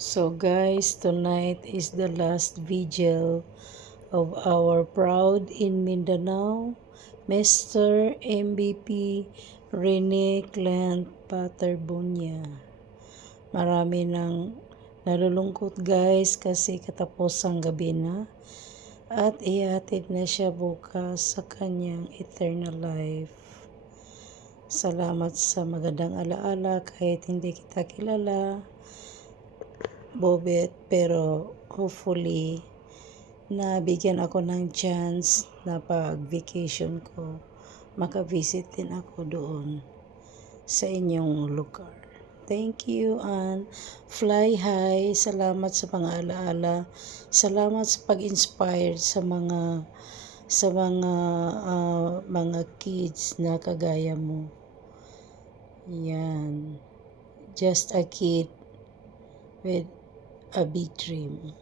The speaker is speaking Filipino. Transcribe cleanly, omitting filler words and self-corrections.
So guys, tonight is the last vigil of our proud in Mindanao, Mr. MVP Rene Clint Paterbunya. Marami nang nalulungkot guys kasi katapos ang gabi na at ihatid na siya bukas sa kanyang eternal life. Salamat sa magandang alaala kahit hindi kita kilala, Bobet, pero hopefully nabigyan ako ng chance na pag-vacation ko, makavisit din ako doon sa inyong lugar. Thank you and fly high. Salamat sa mga alaala. Salamat sa pag-inspire sa mga kids na kagaya mo. Yan. Just a kid with a big dream.